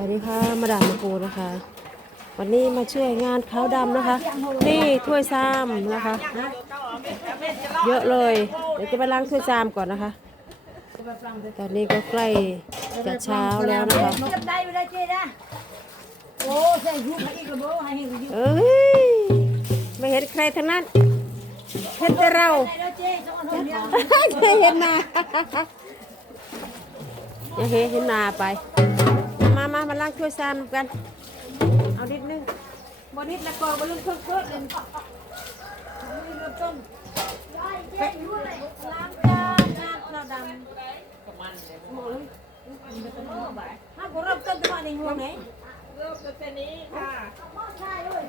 วัสดีค่ะ มาดามมาปูนะคะ วันนี้มาช่วยงานขาวดำนะคะ นี่ถ้วยซ้ำนะคะ เยอะเลย เดี๋ยวจะไปล้างถ้วยซ้ำก่อนนะคะ ตอนนี้ก็ใกล้จะเช้าแล้วนะคะเก็บได้ไม่ได้เจ๊นะโอ้ยไม่เห็นใครทั้งนั้นเห็นแต่เราเห็นหนาอย่าเห็นเห็นาไป ล้างถ้วยซ้ำกัน เอานิดนึงบนิดแล้วก็บลืมเครื่องเครื่องเลยเจ๊ยุบเลยล้างจานงานเราดำถ้าผมเริ่มต้นที่ว่าในงวไหนเริ่มตั้งแต่นี้ค่ะใช่เลย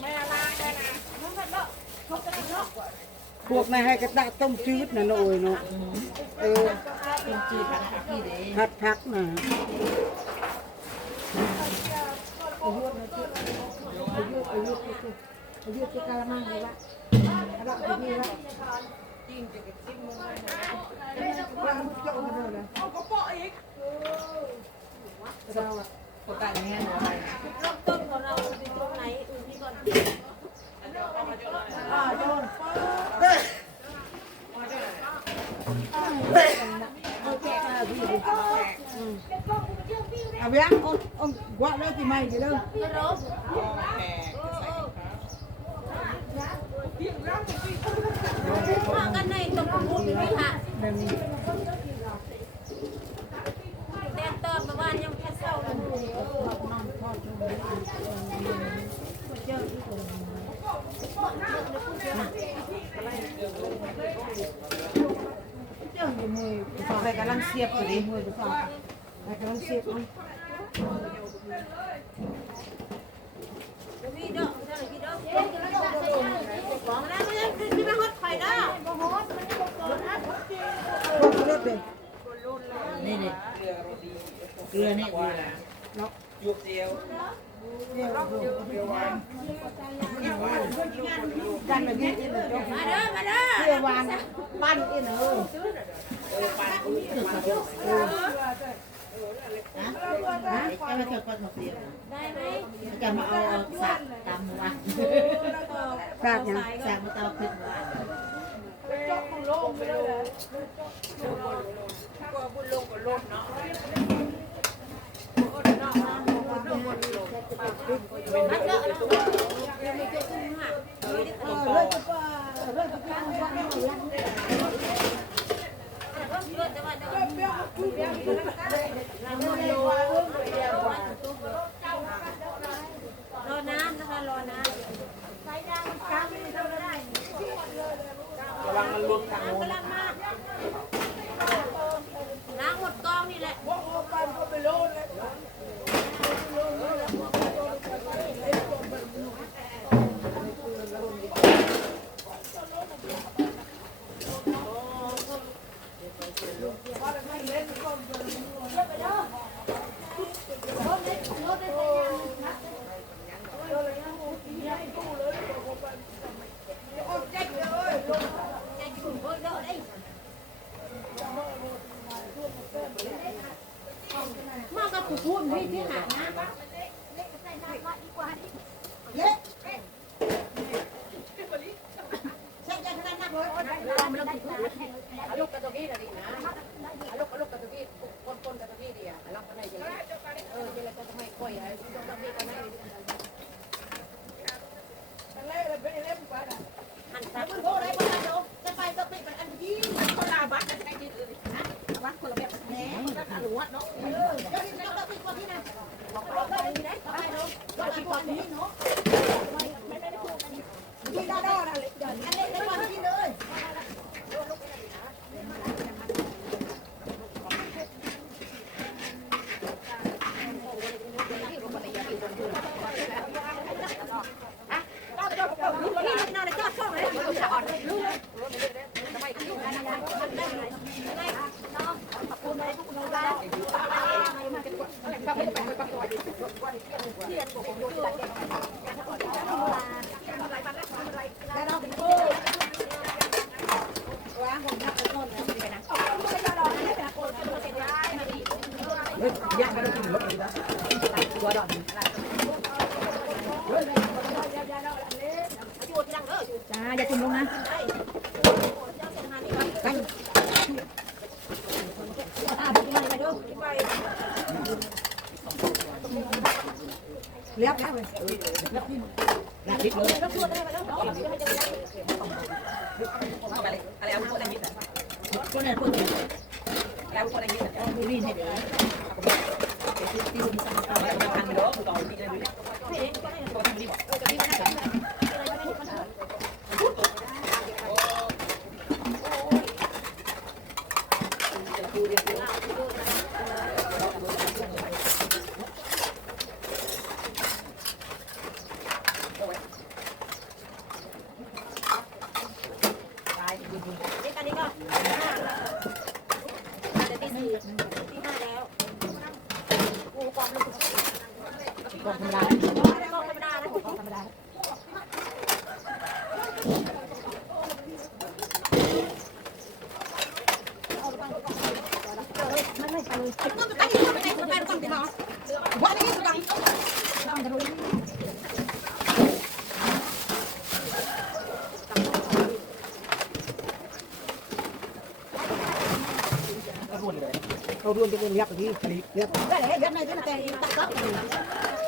ไม่ละลายได้นะมันก็เนาะชกกันเนาะพวกนายให้กระดาษต้มจืดนะนะโอยเนาะเออเป็น จีบนะคะพี่เด้พัดพักนะอายุจะกะละมังเลยละเอาละเอาดีละเอากระเป๋ออีกปกติเนี่ยเนาะเริ่มต้นของเราเป็นตรงไหนอื่นที่ก่อนเอาแกะมาพี่เอาไปยังเอาเอากวาดแล้ที่ไม่กี่เด้อ ก็รบแขกใส่ครับมากันในตรงพูดไม่ค่ะแบบนี้แต่ตอนประมาณยังแค่เศร้าเลยเจ้าอยู่มือฝากใครกำลังเสียบอยู่ดิมือจะฝากใครกำลังเสียบมัน พี่เด้อเจ้าพี่เด้อบอกนะไม่ได้พี่ไม่ฮอดไข่เด้อ พวกรถเลย นี่นี่เกลือ นี่เกลือเนาะยุกเดียวกันแบบนี้อีกเลยมาเด้อมาเด้อเพื่อวานปั้นอีกเนอะจะมาเกิดก้อนหมกเดียวได้ไหมจะมาเอาสากตำวันฝากยังสากมาตำขึ้นวันมาเด้อเราจอขึ้นมาเออเลิกก็เลิกก็วานวานไม่ยังเลิกแต่ว่าเด้อรอน้ำนะคะรอน้ำใส่ดังกลงเท่าได้ ระวังมันลุกทางน้ำกำลังมาล้างหมดกองนี่แหละ มากับผู้พูดพี่ที่หานะ ลูกกระตุกพี่น่ะดินะลูกลูกกระตุกพี่คนคนกระตุกพี่ดิอะรับกันได้ยังไงเออเจรจาทำไมค่อยอะลูกกระตุกพี่กันได้ หันตาโทษได้บ่ได้เดี๋ยวจะไปก็ปิดมันอันยี่คนลาบัตรจะได้ดีอื่นนะบัตรคนละแบบแหม มันก็ขาดหัวเนาะเออเดี๋ยวนี้เราปิดก่อนที่นะบอกเราไปนี่นะไปเนาะเราปิดก่อนนี้เนาะที่ด้าด้าอะไรเดี๋ยวอันนี้ในวันที่เลย เยักษ์มันกินรถเลยนะตัวดอก จ้า อย่าจุ่มลงนะ เรียบแล้วเลย หนักนิดเลยอะไรเอาพวกอะไรนิดพวกนั้นพวกนี้แล้วพวกอะไรนิดเอาไปรีดให้เดี๋ยวเอาไปทางเดี๋ยวต่อที่จะดู เรารวนจะเป็นเรียบที่คลีเรียบได้เลยเดี๋ยวในที่นั่นแต่ตัดก็เรียบเรียบมันไม่มาเลี้ยงโอ้พี่ลูก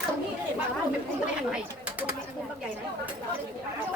ตรงนี้เลยนี่ไปดันวิทย์ไปทุกวิทย์ไม่หลุด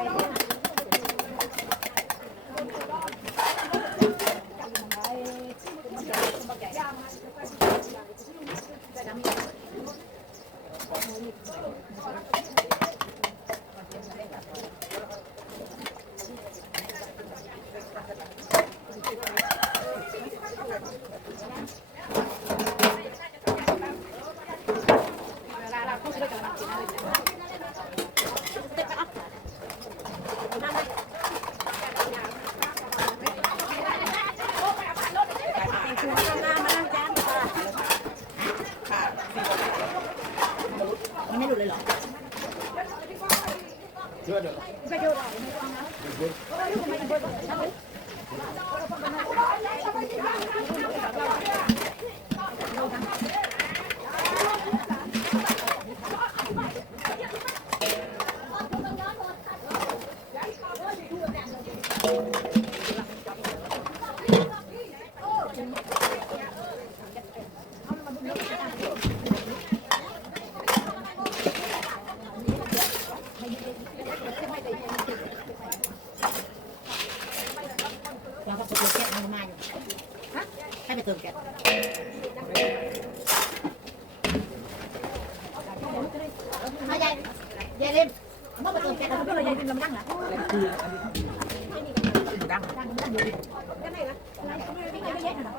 เยอะเด้อ เราก็เติมแก๊สมันมาอยู่ฮะให้ไปเติมแก๊สไม่ใช่ยายเล่มเมื่อไปเติมแก๊สเราก็เลยยายเล่มลำดังเหรอ ดัง ดังดังอยู่ก็ไหนละไม่ใช่ไม่ใช่เหรอ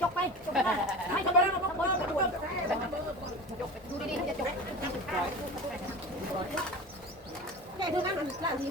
ยกไปไม่ทำอะไรเราต้องยกดูดีๆจะจบใหญ่ดูนั่งล่าที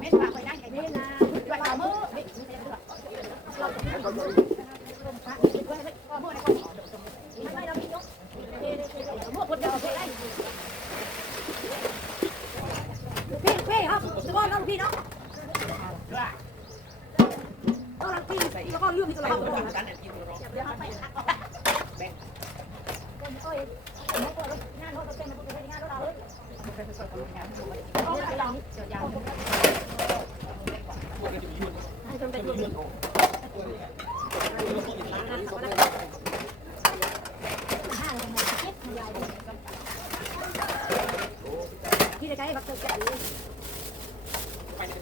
เม็ดปากไปได้ไงนี่นะด้วยเอามือ พี่พี่ครับแล้วก็น้องพี่เนาะต้องรักพี่แล้วก็เรื่องที่เราทำกันเนี่ยกินร้องเดี๋ยวเขาไปที่จะใช้บักเตอร์แก่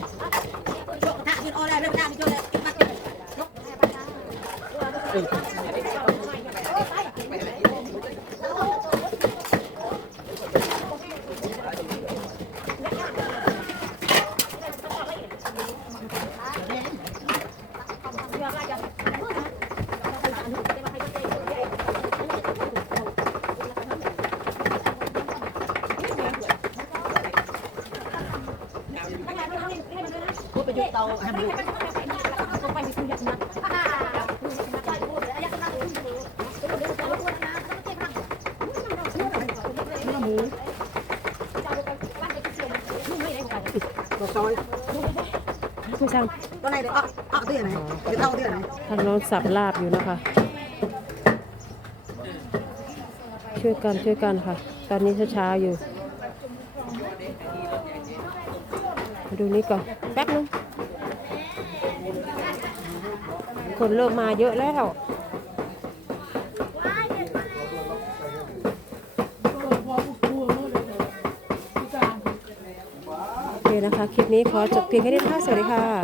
เป็นอะไรนะเอ้ย ถ้ากินออได้เรื่องได้ไม่จบเลยบัตร พูดไปยุเตาทำดู ซอ ยผู้ช่างตัวไหนเดี๋ยวเอาเอาตัวไหนเดี๋ยวเอาตัวไหนทางน้นสับลาบอยู่นะคะ ช่วยกันช่วยกันค่ะ ตอนนี้เช้าๆอยู่มา ดูนี่ก่อนแป๊บนึงคนเริ่มมาเยอะแล้วโอเคนะคะ คลิปนี้ขอจบเพียงแค่นี้ค่ะสวัสดีค่ะ